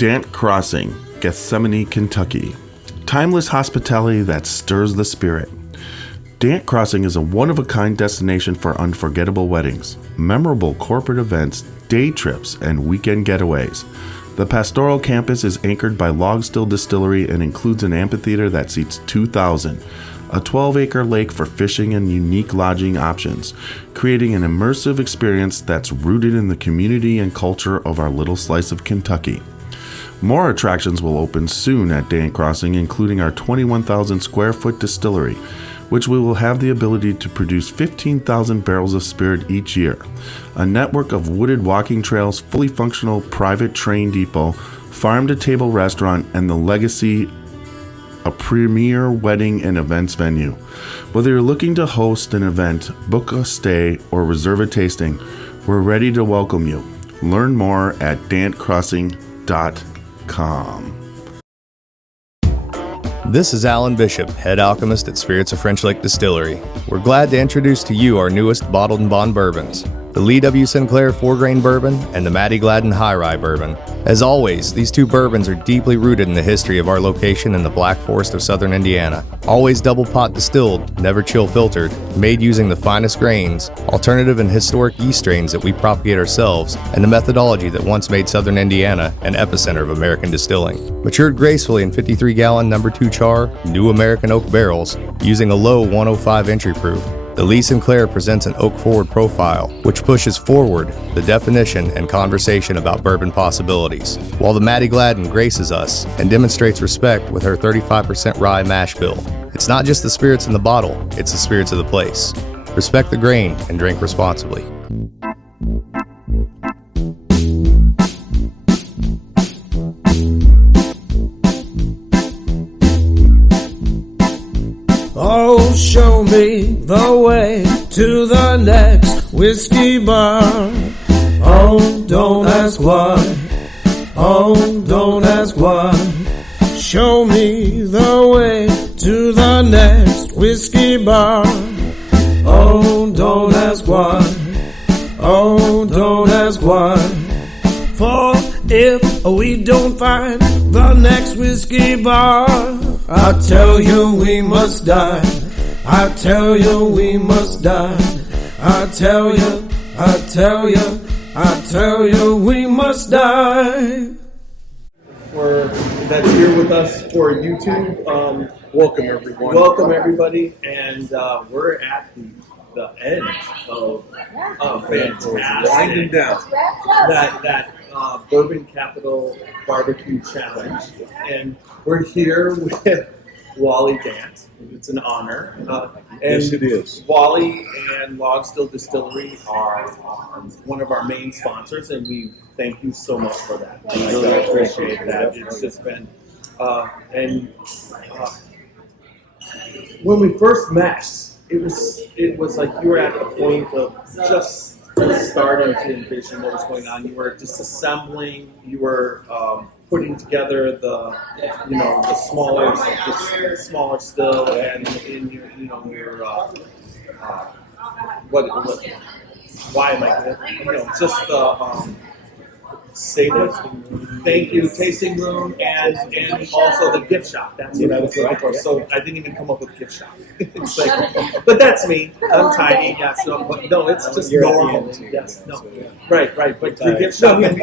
Dant Crossing, Gethsemane, Kentucky. Timeless hospitality that stirs the spirit. Dant Crossing is a one-of-a-kind destination for unforgettable weddings, memorable corporate events, day trips, and weekend getaways. The pastoral campus is anchored by Log Still Distillery and includes an amphitheater that seats 2,000, a 12-acre lake for fishing and unique lodging options, creating an immersive experience that's rooted in the community and culture of our little slice of Kentucky. More attractions will open soon at Dant Crossing, including our 21,000 square foot distillery, which we will have the ability to produce 15,000 barrels of spirit each year, a network of wooded walking trails, fully functional private train depot, farm-to-table restaurant, and the Legacy, a premier wedding and events venue. Whether you're looking to host an event, book a stay, or reserve a tasting, we're ready to welcome you. Learn more at dantcrossing.com. This is Alan Bishop, head alchemist at Spirits of French Lake Distillery. We're glad to introduce to you our newest bottled and bond bourbons, the Lee W. Sinclair 4-grain bourbon and the Matty Gladden High Rye bourbon. As always, these two bourbons are deeply rooted in the history of our location in the Black Forest of southern Indiana. Always double pot distilled, never chill filtered, made using the finest grains, alternative and historic yeast strains that we propagate ourselves, and the methodology that once made southern Indiana an epicenter of American distilling. Matured gracefully in 53-gallon No. 2 char, new American oak barrels, using a low 105 entry proof. The Lee Sinclair presents an oak-forward profile, which pushes forward the definition and conversation about bourbon possibilities, while the Matty Gladden graces us and demonstrates respect with her 35% rye mash bill. It's not just the spirits in the bottle, it's the spirits of the place. Respect the grain and drink responsibly. Oh, show me the way to the next whiskey bar. Oh, don't ask why. Oh, don't ask why. Show me the way to the next whiskey bar. Oh, don't ask why. Oh, don't ask why. For if we don't find the next whiskey bar, I tell you we must die. I tell you we must die. I tell you we must die. For that's here with us for YouTube, welcome everyone. Welcome everybody, and we're at the end of fantastic winding down that Bourbon Capital Barbecue Challenge, and we're here with Wally Dant. It's an honor. Yes, it is. Wally and Log Still Distillery are one of our main sponsors, and we thank you so much for that. I really appreciate that. It's just been, when we first met, it was like you were at the point of just starting to envision what was going on. You were disassembling. You were putting together the smaller still, and in your why am I just the thank you tasting room and also the gift shop. That's what I was looking for. So I didn't even come up with gift shop. It's like, but that's me. I'm tiny. Yeah. So, but no, it's just normal. Yes. No. Right. But the gift shop and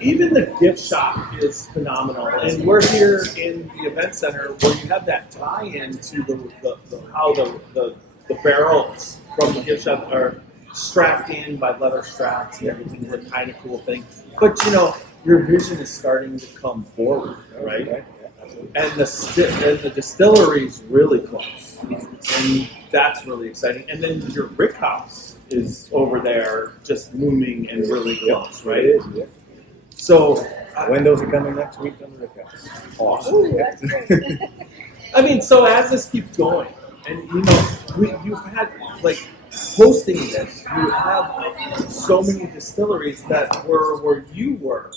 even the gift shop is phenomenal. And we're here in the event center where you have that tie-in to how the barrels from the gift shop are strapped in by leather straps and everything. Is a kind of cool thing. But your vision is starting to come forward, right? And the distillery is really close, and that's really exciting. And then your brick house is over there, just looming and really close, right? Yeah. So windows are coming next week on the brick house. Awesome. I mean, so as this keeps going, and you've had like hosting this, you have so many distilleries that were where you were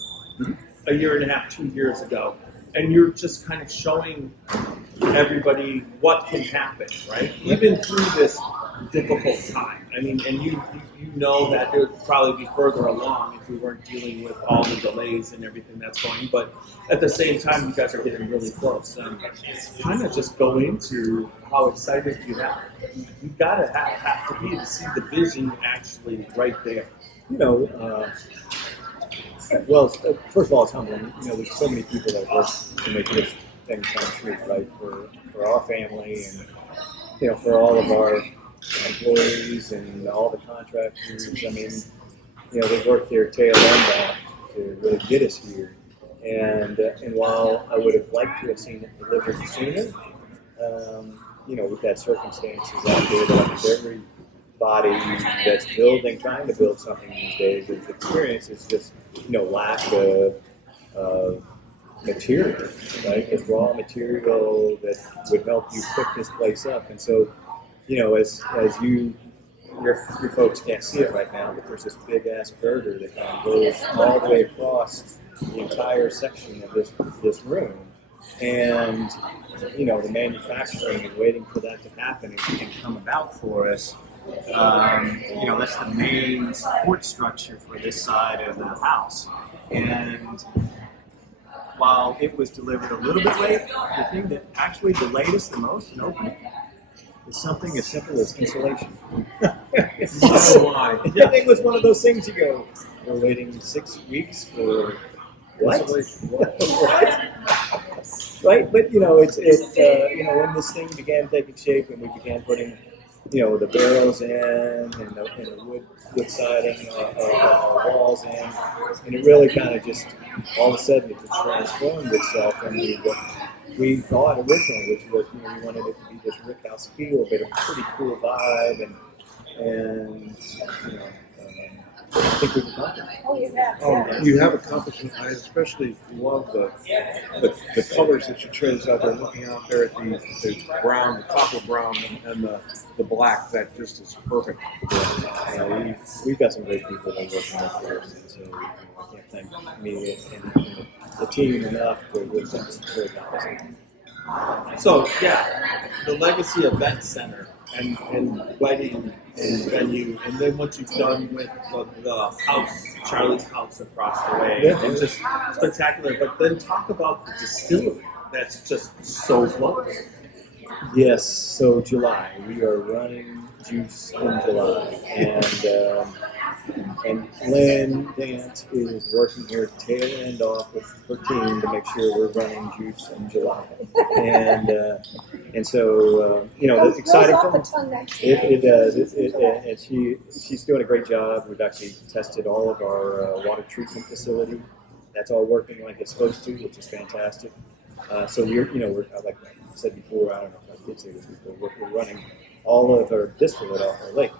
a year and a half, 2 years ago, and you're just kind of showing everybody what can happen, right? Even through this difficult time. I mean, and you know that it would probably be further along if we weren't dealing with all the delays and everything that's going. But at the same time, you guys are getting really close. And kind of just go into how excited you have. You gotta have to be to see the vision actually right there. You know, well, first of all, it's humbling. You know, there's so many people that work to make this thing come true, right? For our family and, you know, for all of our employees and all the contractors. I mean, you know, they've worked their tail end off to really get us here. And while I would have liked to have seen it delivered sooner, you know, we've had circumstances out there that I think everybody that's trying to build something these days is experience just, you know, lack of material, right? This raw material that would help you cook this place up. And so, you know, as your folks can't see it right now, but there's this big ass girder that kind of goes all the way across the entire section of this room. And, you know, the manufacturing and waiting for that to happen and come about for us, you know, that's the main support structure for this side of the house. And while it was delivered a little bit late, the thing that actually delayed us the most in opening is something as simple as insulation. It was one of those things you go, we're waiting 6 weeks for what? What? Right, but you know, it's you know, when this thing began taking shape and we began putting, you know, the barrels in and the wood siding, walls in, and it really kind of just all of a sudden it just transformed itself into what we thought originally, which was, you know, we wanted it to be this rickhouse feel, but a pretty cool vibe, and you know, I think we've accomplished. You have accomplished. I especially love the colors that you chose out there. Looking out there at the brown, the copper brown, and the black, that just is perfect. Yeah, we've got some great people that are working with us, and so I can't thank me and the team enough for with them support that. So yeah, the Legacy Event Center and wedding and venue, and then what you've done with the house, Charlie's house across the way, and just spectacular. But then talk about the distillery that's just so close. Yes, so July, we are running juice in July, and Lynn Dant is working her tail end off with her team to make sure we're running juice in July, and so you know, it's exciting for me. It does. And she's doing a great job. We've actually tested all of our water treatment facility. That's all working like it's supposed to, which is fantastic. So we're like I said before, I don't know if I did say this before, we're running all of our distillate off our lake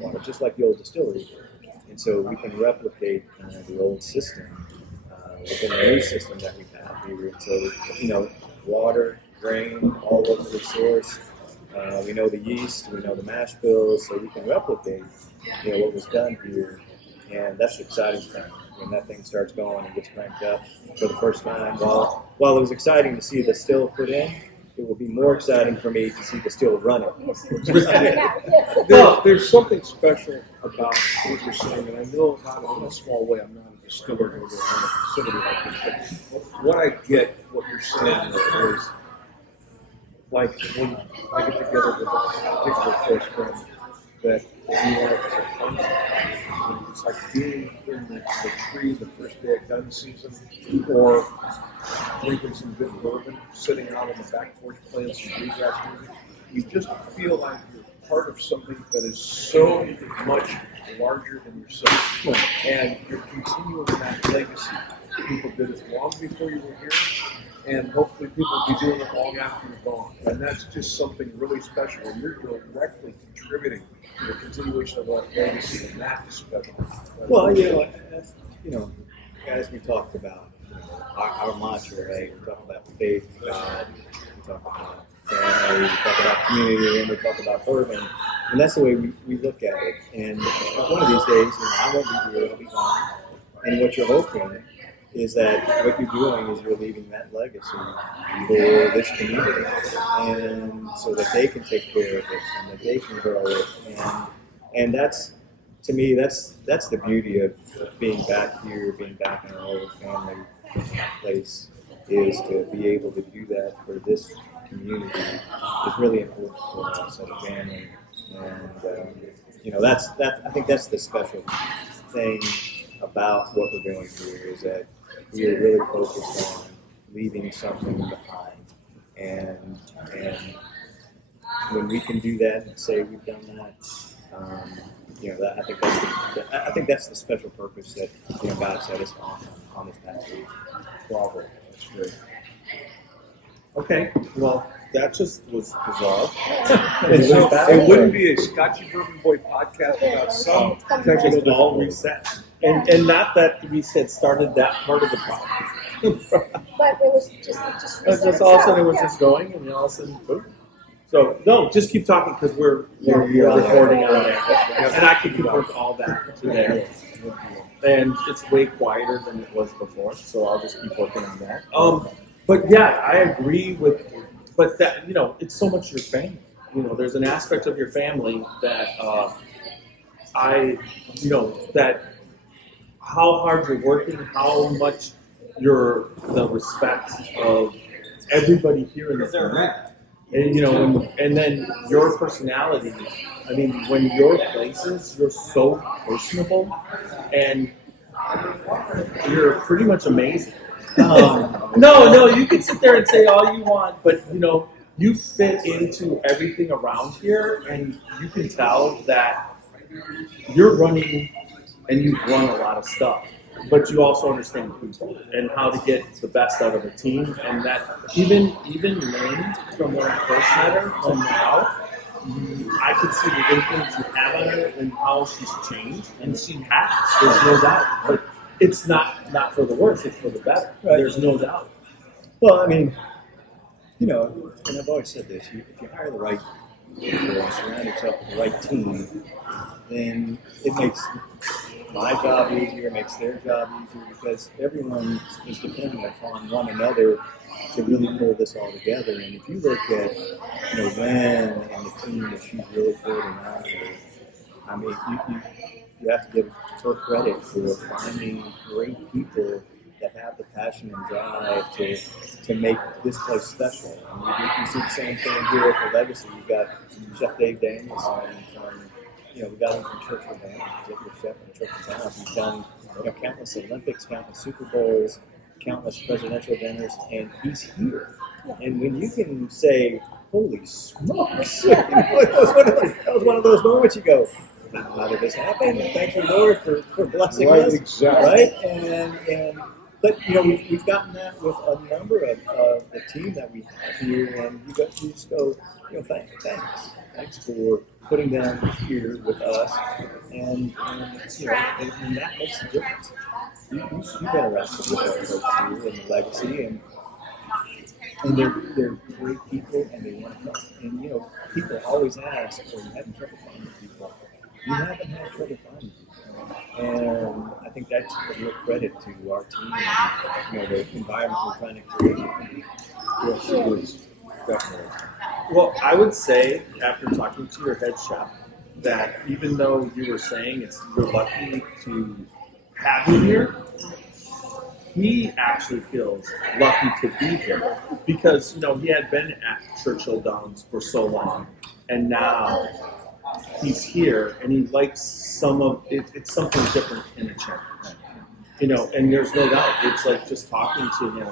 water, just like the old distillery did. And so we can replicate the old system within the new system that we have here. And so, you know, water, grain, all over the source. We know the yeast, we know the mash bills, so we can replicate, you know, what was done here. And that's the exciting thing. When that thing starts going and gets cranked up for the first time, while it was exciting to see the still put in, it will be more exciting for me to see the still run it. There's something special about what you're saying, and I know not in a small way, I'm not a distiller or a facility like this, but what I get, what you're saying is like when I get together with a particular close friend that you like as a friend, it's like being in the tree the first day of gun season, or drinking some good bourbon, sitting out on the back porch playing some bluegrass music. You just feel like you're part of something that is so much larger than yourself, and you're continuing that legacy. People did it long before you were here, and hopefully people will be doing it long after you're gone. And that's just something really special, and you're directly contributing to the continuation of that legacy, and that is special. Well, you know, as we talked about, our mantra, right? We talk about faith, God, we talk about family, we talk about community, and we talk about bourbon, and that's the way we look at it. And one of these days, you know, I won't be here, I'll be gone. And what you're hoping is that what you're doing is you're leaving that legacy for this community, and so that they can take care of it and that they can grow it, and that's, to me, that's the beauty of being back here, being back in our old family place, is to be able to do that for this community is really important for us as a family, and I think that's the special thing about what we're doing here, is that we are really focused on leaving something behind, and when we can do that and say we've done that, I think that's the special purpose that God set us on this path. Bravo. That's great. Okay, well, that just was bizarre. It wouldn't be a Scotchy Bourbon Boy podcast without some technical all difficulty. reset. And not that reset started that part of the problem. But it was just Just all of a sudden it was just going, and then all of a sudden, boom. So no, just keep talking because we're recording on there, and I can confirm all that today. And it's way quieter than it was before, so I'll just keep working on that. But yeah, I agree with, but that, it's so much your family. There's an aspect of your family that that how hard you're working, how much the respect of everybody here in the family. And and then your personality. I mean, when you're places, you're so personable, and you're pretty much amazing. No, you can sit there and say all you want, but you fit into everything around here, and you can tell that you're running, and you've run a lot of stuff. But you also understand people and how to get the best out of a team, and that even Lynn, from when I first met her to now, I could see the influence you have on her and how she's changed, and she has. There's no doubt. But it's not for the worse; it's for the better. Right. There's no doubt. Well, I mean, and I've always said this: if you hire the right people and surround yourself with the right team, then it makes my job easier, it makes their job easier, because everyone is dependent upon one another to really pull this all together. And if you look at, Ren and the team that she's really building out here, I mean, you have to give her credit for finding great people that have the passion and drive to make this place special. And you see the same thing here at the Legacy. You've got Chef Dave Danielson from, we got him from Churchill Downs, executive chef from Churchill Downs. He's done countless Olympics, countless Super Bowls, countless presidential dinners, and he's here. And when you can say, "Holy smokes!" that was one of those moments you go, "How did this happen? Thank you, Lord, for blessing us." Exactly. Right? But we've gotten that with a number of the team that we have here, and you just go, thanks for putting them here with us, and that makes a difference. You've interacted with our folks here in the Legacy, and they're great people, and they want to come. And people always ask, "Well, you having trouble finding people?" You haven't had trouble finding people, and I think that's a real credit to our team and the environment we're trying to create. Yes, it is. Definitely. Well, I would say, after talking to your head chef, that even though you were saying you're lucky to have you here, he actually feels lucky to be here because he had been at Churchill Downs for so long, and now he's here, and he likes some of it. It's something different in a chair. And there's no doubt. It's like just talking to him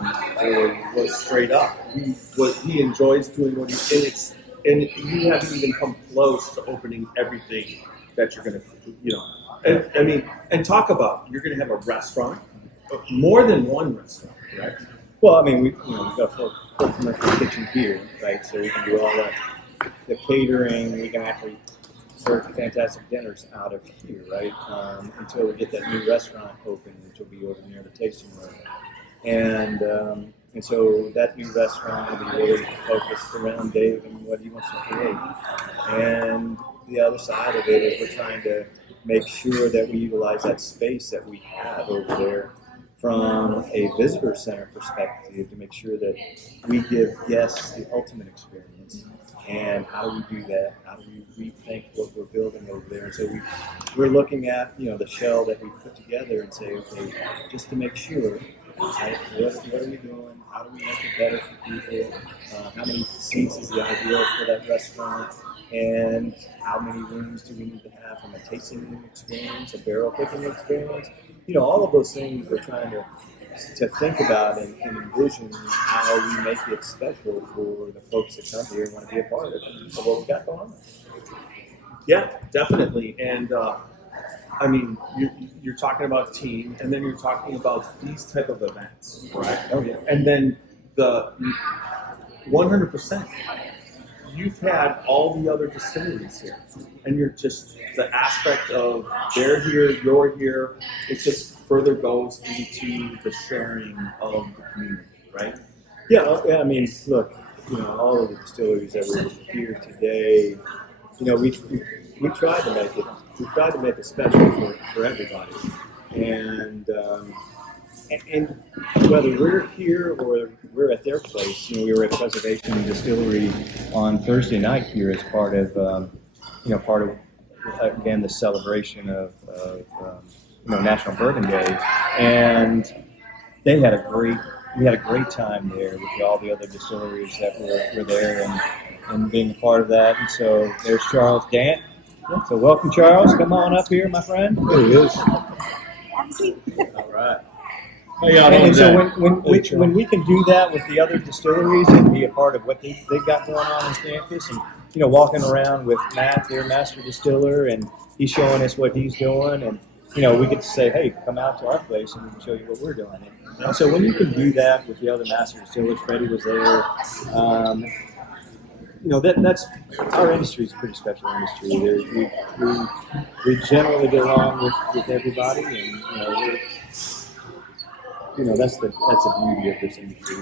was straight up. He enjoys doing what he is, and you haven't even come close to opening everything that you're going to, and talk about you're going to have a restaurant, more than one restaurant, right? Well, I mean, we've got a full commercial kitchen here, right? So we can do all the catering. We can actually serve fantastic dinners out of here, right? Until we get that new restaurant open, which will be over near the tasting room. And so that new restaurant will be really focused around Dave and what he wants to create. And the other side of it is we're trying to make sure that we utilize that space that we have over there from a visitor center perspective to make sure that we give guests the ultimate experience. And how do we do that? How do we rethink what we're building over there? And so we're looking at the shell that we put together and say, okay, just to make sure, right, what are we doing? How do we make it better for people? How many seats is the ideal for that restaurant? And how many rooms do we need to have from a tasting room experience, a barrel picking experience? All of those things we're trying to think about and envision how we make it special for the folks that come here and want to be a part of what we've got going on. Yeah, definitely. And I mean, you're talking about team, and then you're talking about these type of events, right? Oh, yeah. And then the 100%. You've had all the other distilleries here, and you're just the aspect of they're here, you're here. It just further goes into the sharing of the community, right? Yeah. I mean, look, all of the distilleries that were here today, we tried to make it. We tried to make it special for everybody, and whether we're here or we're at their place, we were at Presidente Distillery on Thursday night here as part of again the celebration of National Bourbon Day, and we had a great time there with all the other distilleries that were there and being a part of that. And so there's Charles Dant. So welcome, Charles. Come on up here, my friend. There he is. All right. And so when we can do that with the other distilleries and be a part of what they've got going on in campus, and walking around with Matt, their master distiller, and he's showing us what he's doing, and we get to say, hey, come out to our place and we can show you what we're doing. And so when you can do that with the other master distillers, Freddie was there. That's our industry is a pretty special industry. We generally get along with everybody, and that's the beauty of this industry.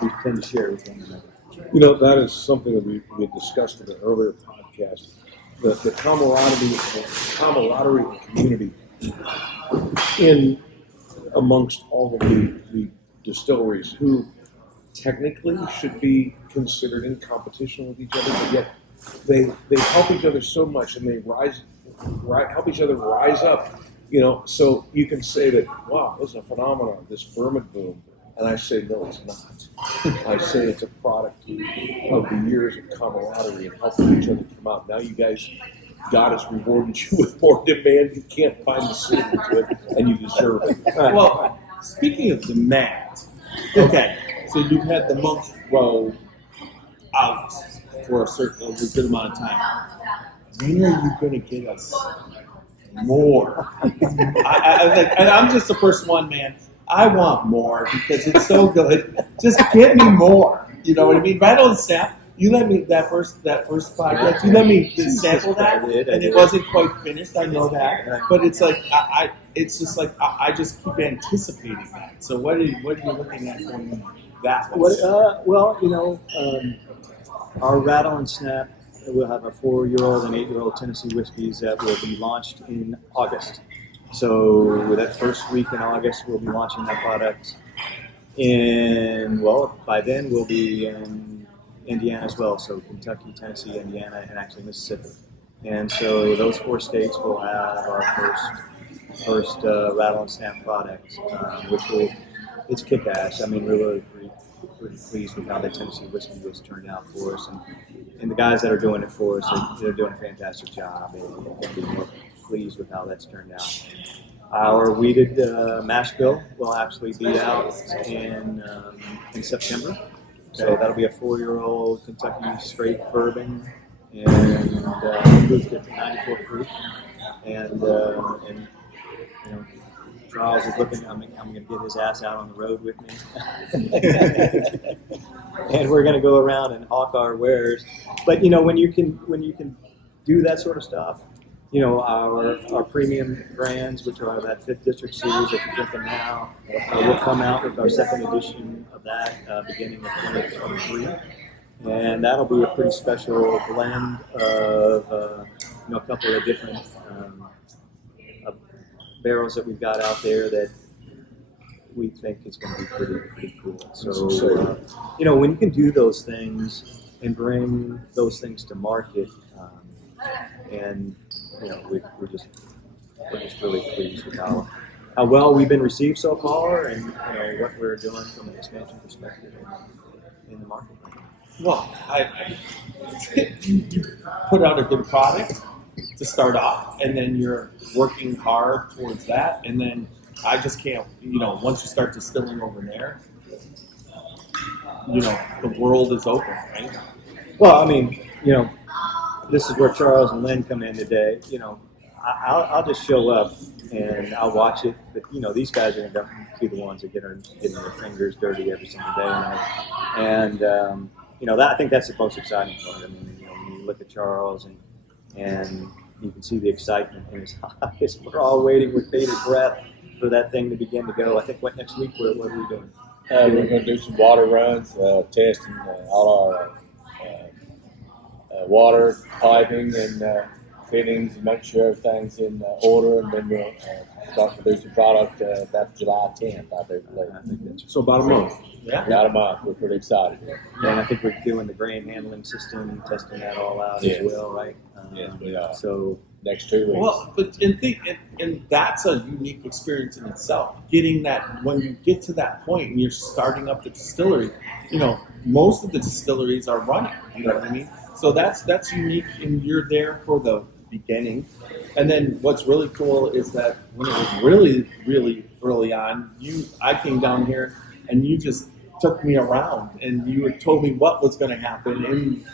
We tend to share with one another. That is something that we discussed in an earlier podcast. The camaraderie and community amongst all of the distilleries who technically should be considered in competition with each other, but yet they help each other so much, and they help each other rise up. So you can say that, wow, this is a phenomenon, this bourbon boom. And I say, no, it's not. I say it's a product of the years of camaraderie and helping each other come out. Now you guys, God has rewarded you with more demand. You can't find the city to it, and you deserve it. Well, speaking of demand, okay, so you've had the Monks Row out for a good amount of time. When are you going to get us more? And I'm just the first one, man. I want more because it's so good. Just get me more. You know what I mean? Right on snap. You let me that first podcast. You let me sample that, and it wasn't quite finished. I know that, but it's like I just keep anticipating that. So what are you looking at going that? Our Rattle and Snap. We'll have a 4-year-old and 8-year-old Tennessee whiskeys that will be launched in August. So that first week in August, we'll be launching that product. By then we'll be in Indiana as well. So Kentucky, Tennessee, Indiana, and actually Mississippi. And so those 4 states will have our first Rattle and Snap product, it's kick-ass. I mean, we're really pretty pleased with how the Tennessee whiskey has turned out for us. And the guys that are doing it for us, they're doing a fantastic job. And we're pleased with how that's turned out. Our weeded mash bill will actually be out in September. So that'll be a 4-year-old Kentucky straight bourbon, and proofed at 94 proof. And Charles is looking. I'm going to get his ass out on the road with me, and we're going to go around and hawk our wares. But when you can do that sort of stuff, our premium brands, which are that 5th District series that you're drinking now, will come out with our 2nd edition of that beginning of 2023. And that'll be a pretty special blend of a couple of different barrels that we've got out there that we think is going to be pretty cool. So, when you can do those things and bring those things to market, and we're just really pleased with how well we've been received so far, and what we're doing from an expansion perspective in the market. Well, you put out a good product to start off, and then you're working hard towards that, and then I just can't, once you start distilling over there, the world is open, right? Well, I mean, this is where Charles and Lynn come in today. I'll just show up and I'll watch it, but these guys are going to be the ones that getting their fingers dirty every single day, and I think that's the most exciting part. I mean, when you look at Charles and you can see the excitement in his eyes. We're all waiting with bated breath for that thing to begin to go. I think next week what are we doing? We're going to do some water runs, testing all our water piping and fittings, and make sure everything's in order, and then we'll start producing product about July 10th, I believe. I think that's So about a month. Yeah. About a month. We're pretty excited. and I think we're doing the grain handling system, testing that all out Yes. as well, right? Yes, we are. So Next 2 weeks. Well, but and that's a unique experience in itself. Getting that, when you get to that point and you're starting up the distillery, most of the distilleries are running. You know what I mean? So that's unique, and you're there for the beginning. And then what's really cool is that when it was really, really early on, I came down here and you just took me around and you had told me what was going to happen, and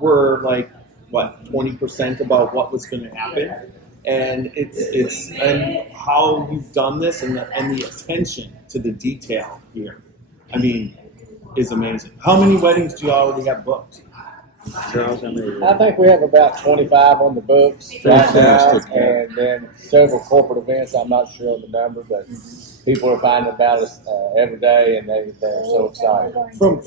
we're like, 20% about what was going to happen, and it's and how you've done this, and the attention to the detail here, I mean, is amazing. How many weddings do you already have booked? Charles, how many? I think we have about 25 on the books right now, and then several corporate events. I'm not sure on the number, but people are finding about us every day, and they're so excited. From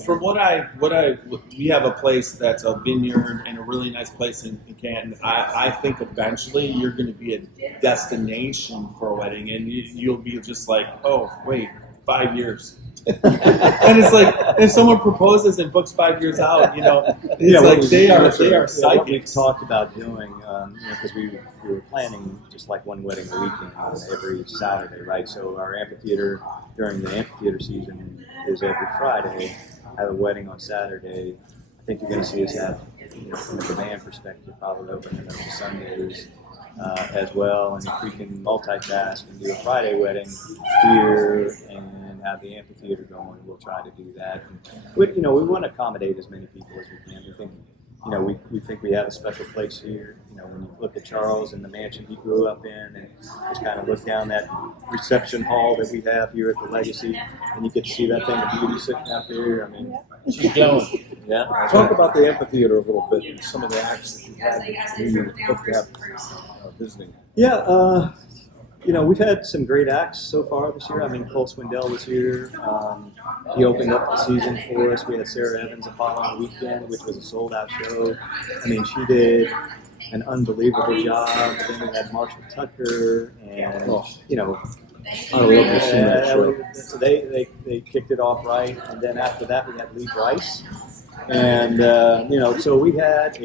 we have a place that's a vineyard and a really nice place in Canton. I think eventually you're going to be a destination for a wedding, and you'll be just like, oh wait, 5 years. And it's like, if someone proposes and books 5 years out, it's like they are What psychic. we've talked about doing, because we were planning just like one wedding a weekend every Saturday, right? So our amphitheater during the amphitheater season is every Friday. I have a wedding on Saturday. I think you're going to see us have, from a demand perspective, probably open it up to Sundays as well. And if we can multitask and do a Friday wedding here and have the amphitheater going, we'll try to do that. And we want to accommodate as many people as we can. We think, we think we have a special place here. When you look at Charles and the mansion he grew up in, and just kind of look down that reception hall that we have here at the Legacy, and you get to see that thing of beauty sitting out there. I mean, She's glowing. yeah. Talk about the amphitheater a little bit and some of the acts that you've had that you hope to have visiting. Yeah, we've had some great acts so far this year. I mean, Cole Swindell was here. He opened up the season for us. We had Sarah Evans the following weekend, which was a sold-out show. I mean, she did an unbelievable job. Then we had Marshall Tucker, and I love yeah, seeing that show. so they kicked it off right, and then after that we had Lee Bryce, and so we've had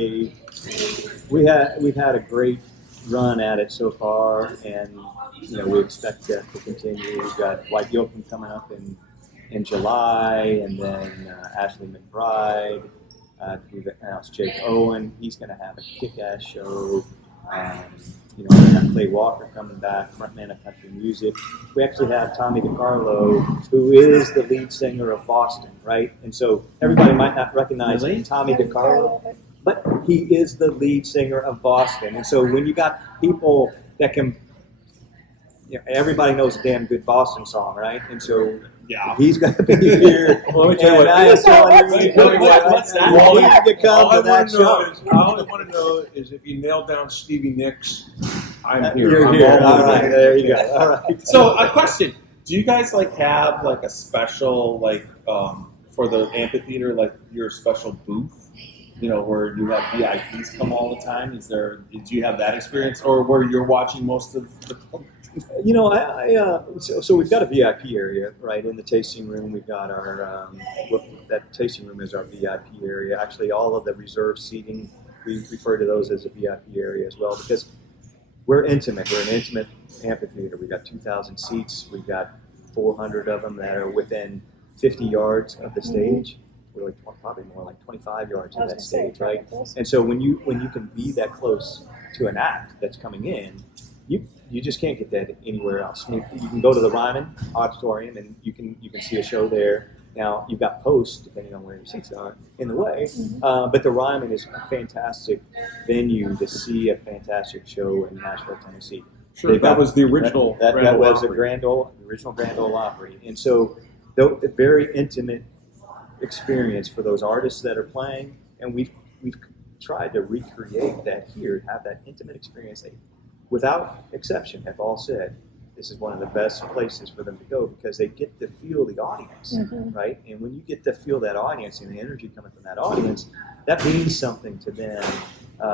a great run at it so far, and we expect that to continue. We've got White Yoakum coming up in July, and then Ashley McBride. We've announced Jake Owen. He's going to have a kick-ass show. We have Clay Walker coming back, frontman of country music. We actually have Tommy DiCarlo, who is the lead singer of Boston, right? And so everybody might not recognize Tommy DiCarlo, but he is the lead singer of Boston. And so when you got people that can, everybody knows a damn good Boston song, right? And so he's going to be here. Well, let me tell you what. I am telling you, What's that? you need to come All I to that show. want to know is if you nail down Stevie Nicks, I'm here. You're I'm here. all All over right, it. there you go. All right. So a question: do you guys have a special for the amphitheater, your special booth? Where you have VIPs come all the time. Did you have that experience, or where you're watching most of the So we've got a VIP area, right, in the tasting room. We've got our, that tasting room is our VIP area. Actually, all of the reserved seating, we refer to those as a VIP area as well, because we're intimate. We're an intimate amphitheater. We've got 2,000 seats. We've got 400 of them that are within 50 yards of the stage. Really, probably more like 25 yards of that stage, right? And so when you can be that close to an act that's coming in, you just can't get that anywhere else. I mean, you can go to the Ryman Auditorium and you can see a show there. Now you've got posts, depending on where your seats are, in the way. But the Ryman is a fantastic venue to see a fantastic show in Nashville, Tennessee. Sure, that was the original. That was the original Grand Ole Opry, and so a very intimate experience for those artists that are playing, and we've tried to recreate that here, have that intimate experience. They, without exception, have all said this is one of the best places for them to go because they get to feel the audience, right? And when you get to feel that audience and the energy coming from that audience, that means something to them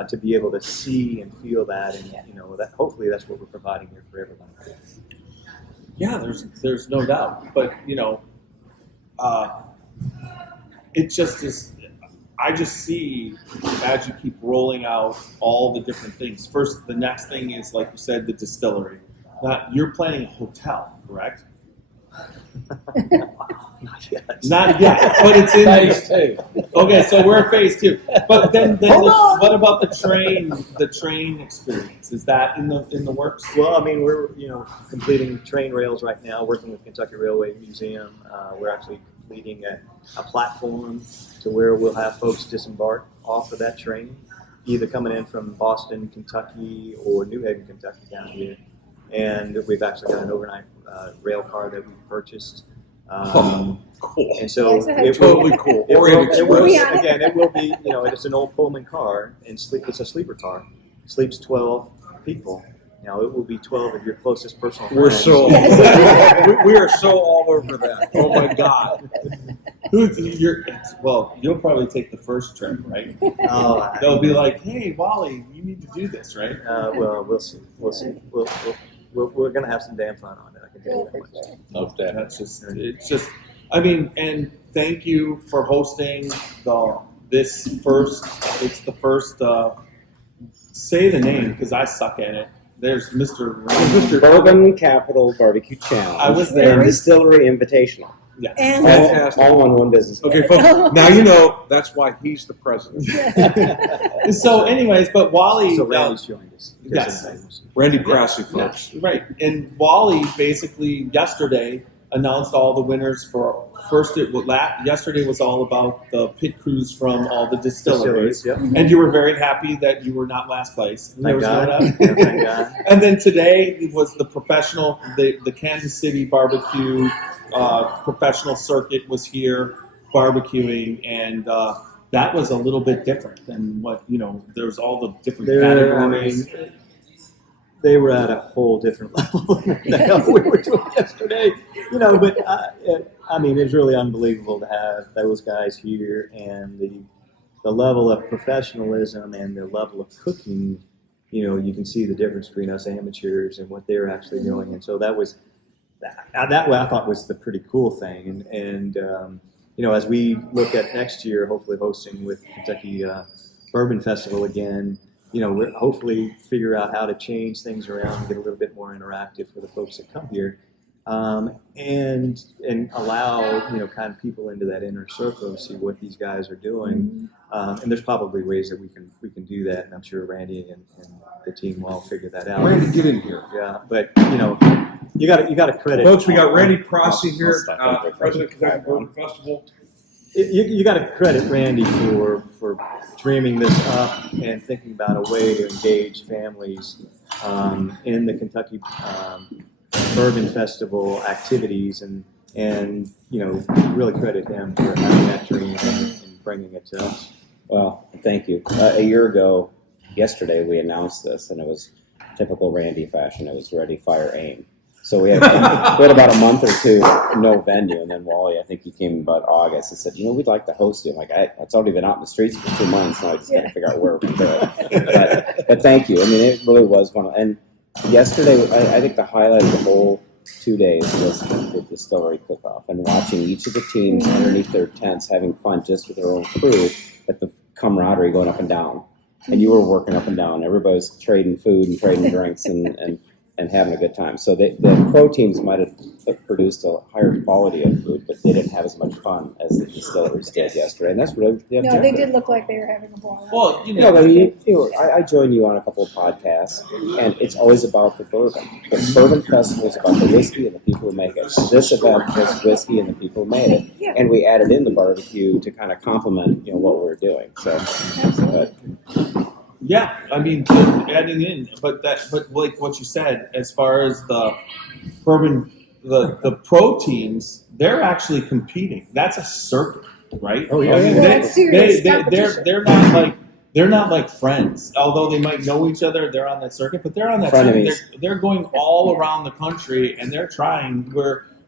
to be able to see and feel that, and that hopefully that's what we're providing here for everybody. Yeah, there's no doubt, but it just is. I just see as you keep rolling out all the different things. First, the next thing is, like you said, the distillery. Now, you're planning a hotel, correct? Not yet, but it's in Phase 2. Okay, so we're phase 2. But then what about the train experience? Is that in the works? Well, I mean, we're completing train rails right now, working with Kentucky Railway Museum. We're actually completing a platform to where we'll have folks disembark off of that train, either coming in from Boston, Kentucky, or New Haven, Kentucky down here. And we've actually got an overnight rail car that we've purchased. Cool. And so Totally cool. It will be, it's an old Pullman car, and it's a sleeper car. Sleeps 12 people. Now it will be 12 of your closest personal friends. We're so we are so all over that. Oh my God. You'll probably take the first trip, right? They'll be like, "Hey, Wally, you need to do this, right?" Well, we'll see. We're going to have some damn fun on it. I can tell you that much. Okay, it's just. I mean, and thank you for hosting It's the first. Say the name because I suck at it. There's Mr. Bourbon Capital Barbecue Challenge. I was there. And Distillery Invitational. Yeah. And All on one business. Okay, folks. Now you know that's why he's the president. So, anyways, but Wally. So Randy's joined us. Yes. Randy Prasse, folks. Yeah, right. And Wally basically yesterday announced all the winners for yesterday was all about the pit crews from all the distilleries. Yep. And you were very happy that you were not last place. Thank God. Thank God. And then today was the professional, the Kansas City barbecue professional circuit was here barbecuing, and that was a little bit different than what, there's all the different categories. They were at a whole different level than we were doing yesterday. But it was really unbelievable to have those guys here, and the level of professionalism and the level of cooking. You can see the difference between us amateurs and what they're actually doing, and so that was that way I thought was the pretty cool thing. And as we look at next year, hopefully hosting with Kentucky Bourbon Festival again. We'll hopefully figure out how to change things around, get a little bit more interactive for the folks that come here, and allow kind of people into that inner circle to see what these guys are doing. And there's probably ways that we can do that, and I'm sure Randy and the team will figure that out. Randy, get in here. Yeah, but you got to credit Folks, we got Randy Prasse here, President of Kentucky Bourbon Festival. You got to credit Randy for dreaming this up and thinking about a way to engage families in the Kentucky Bourbon Festival activities, and really credit him for having that dream and bringing it to us. Well, thank you. A year ago, yesterday, we announced this, and it was typical Randy fashion. It was ready, fire, aim. So we had about a month or two, no venue, and then Wally, I think he came about August and said, we'd like to host you. I'm like, it's already been out in the streets for 2 months, now I just got to figure out where we're going to do it. But thank you. It really was one, and Yesterday, I think the highlight of the whole 2 days was the distillery cook-off and watching each of the teams underneath their tents having fun just with their own crew, but the camaraderie going up and down. And you were working up and down. Everybody was trading food and trading drinks and having a good time. So the pro teams might have produced a higher quality of food, but they didn't have as much fun as the distilleries did yesterday. And that's really the No, objective. they did look like they were having a ball. Well, No, but I join you on a couple of podcasts, and it's always about the bourbon. The Bourbon Festival is about the whiskey and the people who make it. This event was whiskey and the people who made it, Yeah. and we added in the barbecue to kind of complement, what we were doing. So, but, Yeah, I mean, adding in, but like what you said, as far as the bourbon, the pro teams, they're actually competing. That's a circuit, right? Oh, yeah. I mean, Well, that's serious competition. they're not like friends. Although they might know each other, they're on that circuit. But they're on that circuit. Frenemies. They're going all around the country, and they're trying.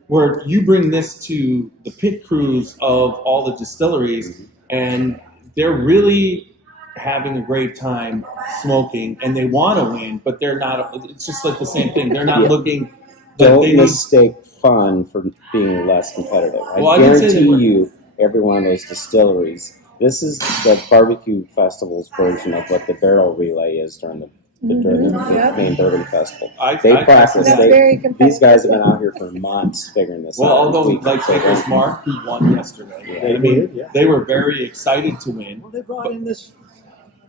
Where you bring this to the pit crews of all the distilleries, and they're really having a great time smoking, and they want to win, but they're not. It's just like the same thing. They're not Yeah. looking. don't mistake fun for being less competitive. Well, I I didn't say that guarantee we're- you, every one of those distilleries, this is the barbecue festival's version of what the barrel relay is during the Yep. main bourbon festival. I practice. That's They- very competitive. These guys have been out here for months figuring this Well, out. although We- like Baker's Mark, who won yesterday, Yeah. they were very excited to win. Well, they brought in this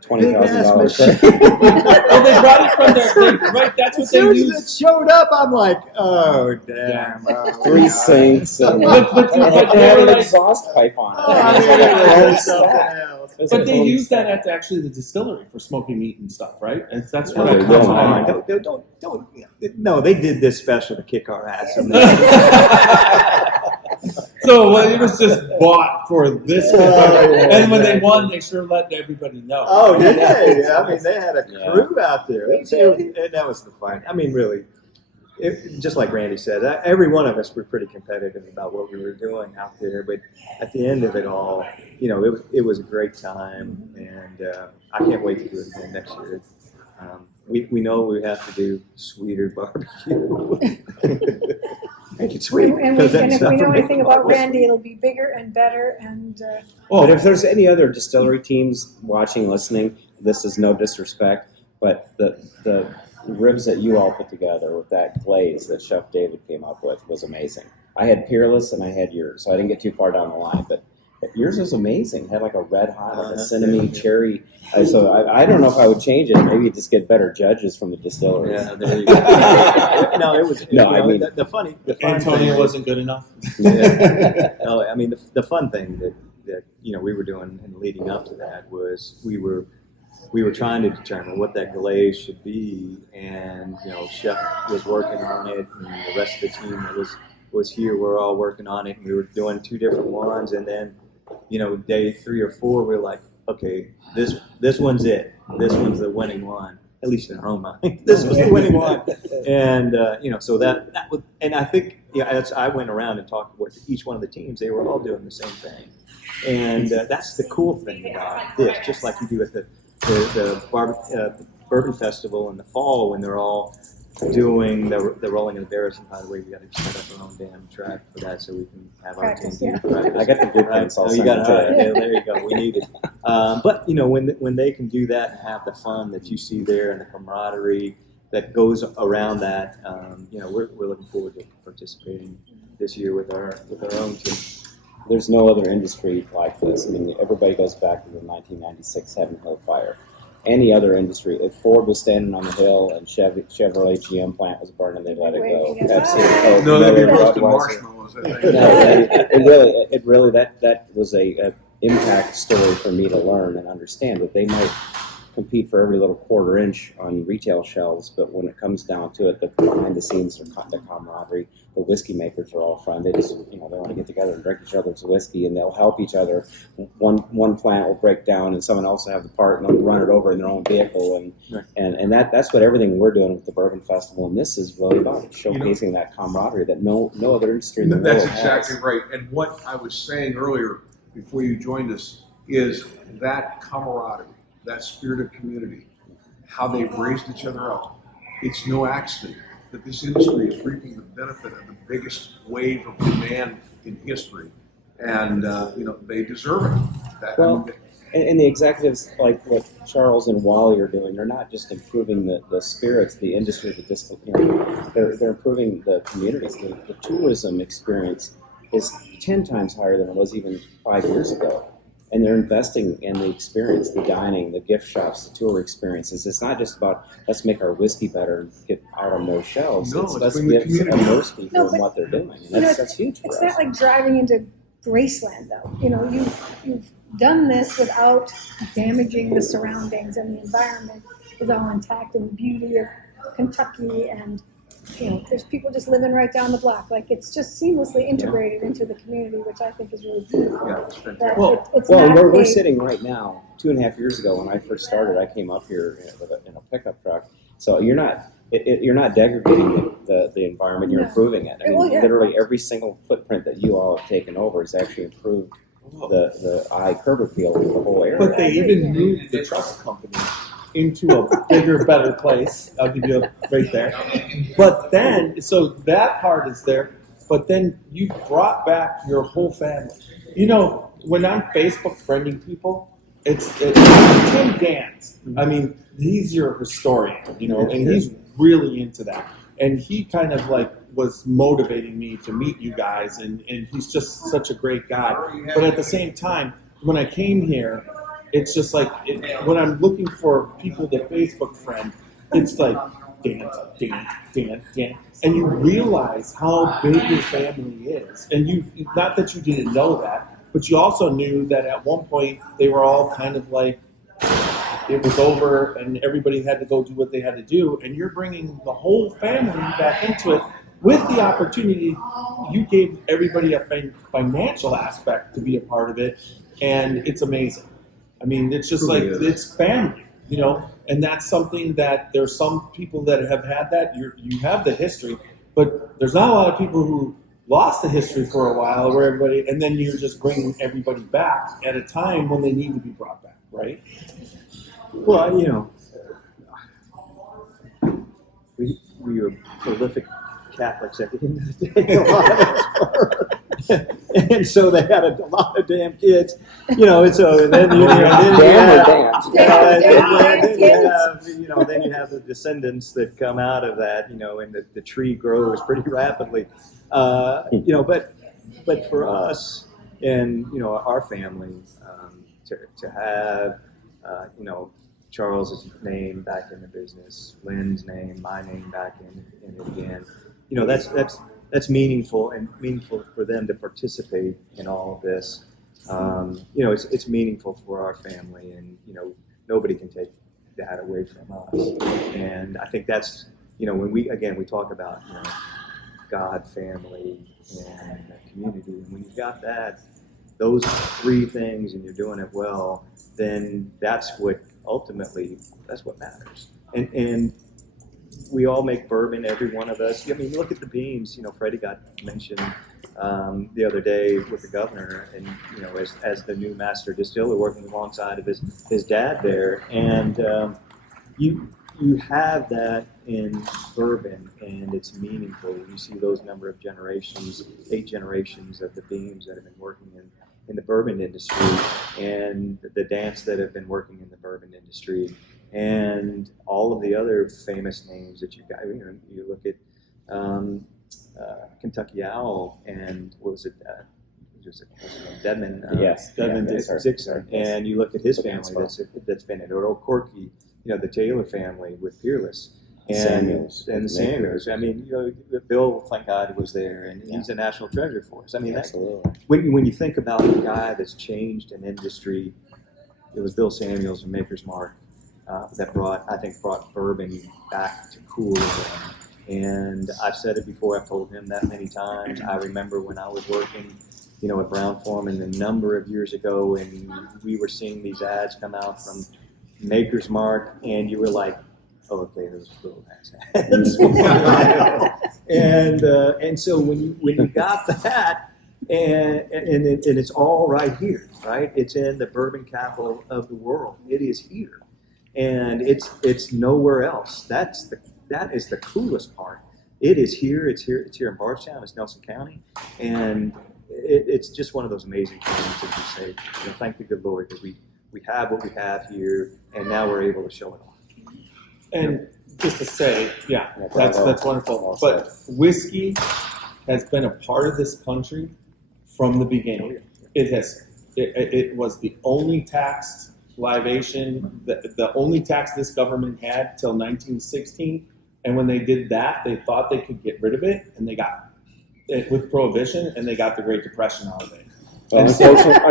$20,000. big-ass Oh, they brought it from their right. That's what As they soon as it used. showed up, I'm like, oh, damn. Oh, 3 God. sinks and But they had an exhaust pipe on it. Oh, I mean, it was something else. But they use that at actually the distillery for smoking meat and stuff, right? And that's what Yeah, I they come will. on. Don't. No, they did this special to kick our ass. So it was just bought for this, and when they won, they sure let everybody know. Oh, did they? I mean, they had a Yeah. crew out there. And that was the fun. I mean, really, just like Randy said, every one of us were pretty competitive about what we were doing out there. But at the end of it all, it was a great time, and I can't wait to do it again next year. We know we have to do sweeter barbecue. Make it sweet. And because if that's we not know for anything me. about Randy, it'll be bigger and better. And But if there's any other distillery teams watching, listening, this is no disrespect, but the ribs that you all put together with that glaze that Chef David came up with was amazing. I had Peerless and I had yours, so I didn't get too far down the line, but yours was amazing. It had like a red hot, like a cinnamon cherry. So I don't know if I would change it. Maybe just get better judges from the distilleries. Yeah, there you go. No, it was. No, I mean- the fun Antonio thing wasn't good enough. Yeah. No, I mean the fun thing that we were doing and leading up to that was we were trying to determine what that glaze should be, and Chef was working on it, and the rest of the team that was here, we're all working on it, and we were doing 2 different ones, and then day 3 or 4 we're like, okay, this one's it, this one's the winning one, at least in our own mind. This was the winning one, and so that was, and I think I went around and talked with each one of the teams. They were all doing the same thing, and that's the cool thing about this. Just like you do at the Bourbon Festival in the fall when they're all doing the rolling of the barrels. And by the way, we got to set up our own damn track for that so we can have our team Practice, do yeah. practice. I got the blueprints. I'll Oh, you send got it it. to All right. you. Yeah, there you go. We need it. But when they can do that and have the fun that you see there and the camaraderie that goes around that, we're looking forward to participating this year with our own team. There's no other industry like this. I mean, everybody goes back to the 1996 Heaven Hill fire. Any other industry, if Ford was standing on the hill and Chevrolet GM plant was burning, they'd let it go. Waving it Pepsi, by. Coke, No, they'd be Miller, roasting Budweiser. marshmallows, I think. No, it really that was a impact story for me to learn and understand that they might compete for every little quarter inch on retail shelves, but when it comes down to it, the behind the scenes, the camaraderie, the whiskey makers are all fun. They just they want to get together and drink each other's whiskey, and they'll help each other. One plant will break down, and someone else will have the part, and they'll run it over in their own vehicle, and that's what everything we're doing with the Bourbon Festival, and this is really about showcasing that camaraderie that no other industry in the world That's has. exactly right. And what I was saying earlier before you joined us is that camaraderie, that spirit of community, how they've raised each other up, it's no accident that this industry is reaping the benefit of the biggest wave of demand in history, and they deserve it. Well, and the executives, like what Charles and Wally are doing, they're not just improving the spirits, the industry, they're improving the communities. The tourism experience is 10 times higher than it was even 5 years ago. And they're investing in the experience, the dining, the gift shops, the tour experiences. It's not just about let's make our whiskey better and get out on those shelves. No, it's let's let's bring the give community immerse people No, in but, what they're doing. And that's huge for It's us. not like driving into Graceland, though. You've done this without damaging the surroundings, and the environment is all intact, and the beauty of Kentucky, and there's people just living right down the block. Like, it's just seamlessly integrated into the community, which I think is really beautiful. Yeah, it's fantastic. That it's Well, not we're a- sitting right now. 2.5 years ago, when I first started, I came up here in a pickup truck. So you're not degrading the environment. You're No. improving it. I mean, Well, yeah. literally every single footprint that you all have taken over has actually improved the eye curb appeal of the whole area. But they even moved the trust company into a bigger, better place. I'll give you a right there. But then, so that part is there. But then you brought back your whole family. When I'm Facebook friending people, it's Tim Dant. I mean, he's your historian, and he's really into that. And he kind of was motivating me to meet you guys, and he's just such a great guy. But at the same time, when I came here, it's just when I'm looking for people to Facebook friend, it's like Dant, and you realize how big your family is. And not that you didn't know that, but you also knew that at one point they were all kind of it was over and everybody had to go do what they had to do, and you're bringing the whole family back into it with the opportunity. You gave everybody a financial aspect to be a part of it, and it's amazing. I mean, it's just it's family, and that's something that there's some people that have had that. You have the history, but there's not a lot of people who lost the history for a while where everybody, and then you're just bringing everybody back at a time when they need to be brought back, right? Well, we were prolific Catholics at the end of the day. A lot of us were. And so they had a lot of damn kids, and so then then you have the descendants that come out of that, and the tree grows pretty rapidly, but for us and our family, to have Charles's name back in the business, Lynn's name, my name back in it again. That's meaningful, and meaningful for them to participate in all of this. It's meaningful for our family, and nobody can take that away from us. And I think that's when we talk about God, family, and community. And when you've got those three things, and you're doing it well, then that's what matters. And we all make bourbon, every one of us. I mean, look at the beams. Freddie got mentioned the other day with the governor, and as the new master distiller, working alongside of his dad there, and you have that in bourbon, and it's meaningful. You see those number of generations, 8 generations of the beams that have been working in the bourbon industry, and the Dants that have been working in the bourbon industry, and all of the other famous names that you got. You look at Kentucky Owl, and what was it? Deadman. Deadman Dixon. And you look at his family that's been in it. Or Corky, the Taylor family with Peerless. And Samuels. I mean, Bill, thank God, was there, and he's a national treasure for us. I mean, when you think about the guy that's changed an industry, it was Bill Samuels and Maker's Mark that brought bourbon back to cool again. And I've said it before, I've told him that many times. I remember when I was working, at Brown-Forman a number of years ago, and we were seeing these ads come out from Maker's Mark, and you were like, oh, okay, those little ads. And so when you got that, and it's all right here, right? It's in the bourbon capital of the world. It is here, and it's nowhere else. That's that is the coolest part. It is here. It's here in Bardstown. It's Nelson County, and it's just one of those amazing things that you say, you know, thank the good Lord that we have what we have here, and now we're able to show it off. And just to say, that's wonderful. But whiskey has been a part of this country from the beginning. It was the only taxed libation, the only tax this government had till 1916. And when they did that, they thought they could get rid of it, and they got it with Prohibition, and they got the Great Depression out of it. Well,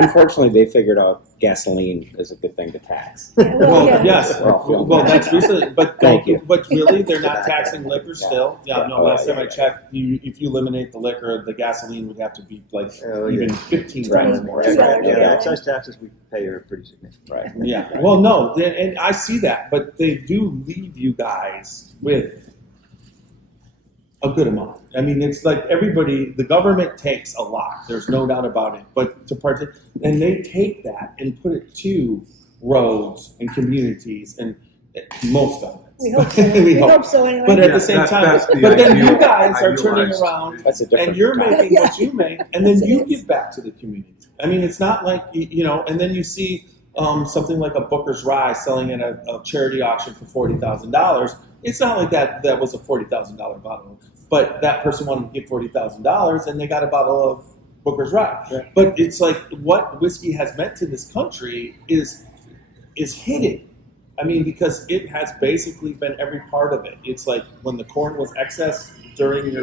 unfortunately, they figured out gasoline is a good thing to tax. Well, yes. Well, that's recent, but really, they're not Tobacco. taxing liquor still. Yeah, no. Last time I checked, if you eliminate the liquor, the gasoline would have to be like even 15 times more. Right. Yeah, the excise taxes we pay are pretty significant. Right. Yeah. Well, no, and I see that, but they do leave you guys with a good amount. I mean, it's like everybody, the government takes a lot. There's no doubt about it. But and they take that and put it to roads and communities and most of it. We hope so. we hope so anyway. But at the same time, but then you guys are turning idealized. around That's a different and you're kind. making what you make, and then you give back to the community. I mean, it's not like, you know, and then you see something like a Booker's Rye selling at a charity auction for $40,000. It's not like that was a $40,000 bottle, but that person wanted to give $40,000 and they got a bottle of Booker's Rye. Right. But it's like what whiskey has meant to this country is hidden. I mean, because it has basically been every part of it. It's like when the corn was excess during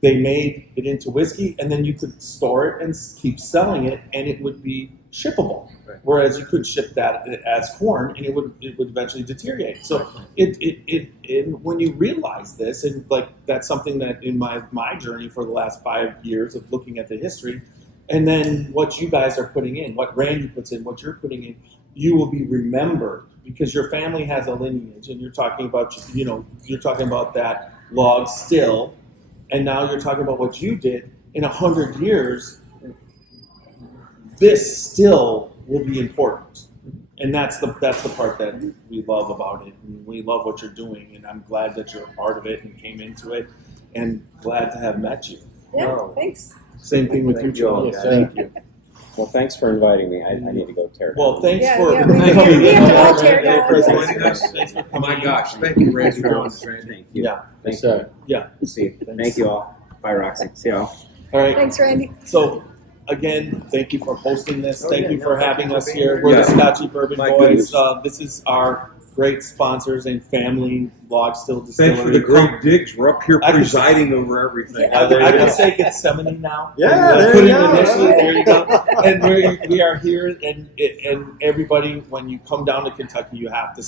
they made it into whiskey, and then you could store it and keep selling it, and it would be shippable. Right. Whereas you could ship that as corn, and it would eventually deteriorate. So when you realize this, and like that's something that in my journey for the last 5 years of looking at the history, and then what you guys are putting in, what Randy puts in, what you're putting in, you will be remembered because your family has a lineage, and you're talking about that log still. And now you're talking about what you did in 100 years. This still will be important, and that's the part that we love about it. And we love what you're doing, and I'm glad that you're a part of it and came into it, and glad to have met you. Yeah, thanks. Same thing with you, Joel. Yes, Thank you. Well, thanks for inviting me. I need to go tear it down. Well, thanks for we coming. have to all tear down. Thanks for coming. My gosh, thank you, Randy, for doing this, Randy. Thank you. Yeah. Thank you. Yeah. See you. Thank you all. Bye, Roxy. See y'all. All right. Thanks, Randy. So, again, thank you for hosting this. Thank you for having us here. We're the Scotchy Bourbon My Boys. goodness. This is our great sponsors and family, Log Still Thanks for the Distillery. great digs. We're up here I can- presiding over everything. I can say Gethsemane now. Yeah, there Put you it go. initially. All right. There you go. And we are here, and everybody, when you come down to Kentucky, you have to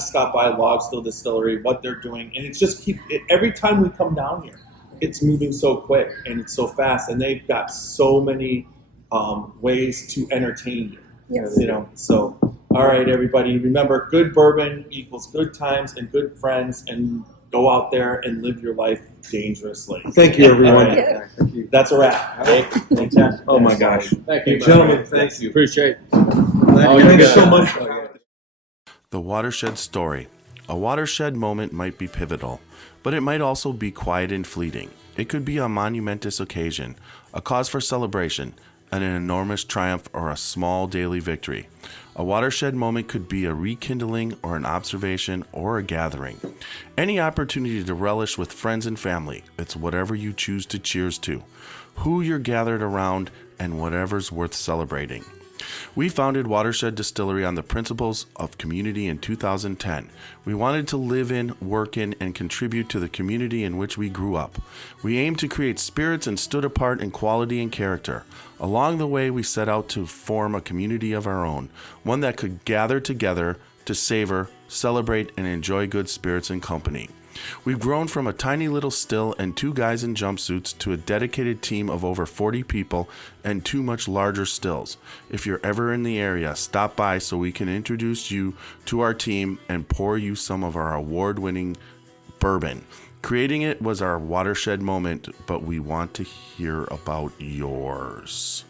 stop by Log Still Distillery, what they're doing, and it's just every time we come down here, it's moving so quick and it's so fast, and they've got so many ways to entertain you. Yes. You know, so all right, everybody, remember, good bourbon equals good times and good friends, and go out there and live your life dangerously. Thank you, everyone. All right. Yeah. Thank you. That's a wrap. Fantastic. Oh my gosh. Thank you, Gentlemen, thank you. Appreciate it. Thanks so much. The watershed story. A watershed moment might be pivotal, but it might also be quiet and fleeting. It could be a monumentous occasion, a cause for celebration, an enormous triumph, or a small daily victory. A watershed moment could be a rekindling or an observation or a gathering. Any opportunity to relish with friends and family. It's whatever you choose to cheers to, who you're gathered around, and whatever's worth celebrating. We founded Watershed Distillery on the principles of community in 2010. We wanted to live in, work in, and contribute to the community in which we grew up. We aimed to create spirits and stood apart in quality and character. Along the way, we set out to form a community of our own, one that could gather together to savor, celebrate, and enjoy good spirits and company. We've grown from a tiny little still and 2 guys in jumpsuits to a dedicated team of over 40 people and 2 much larger stills. If you're ever in the area, stop by so we can introduce you to our team and pour you some of our award-winning bourbon. Creating it was our watershed moment, but we want to hear about yours.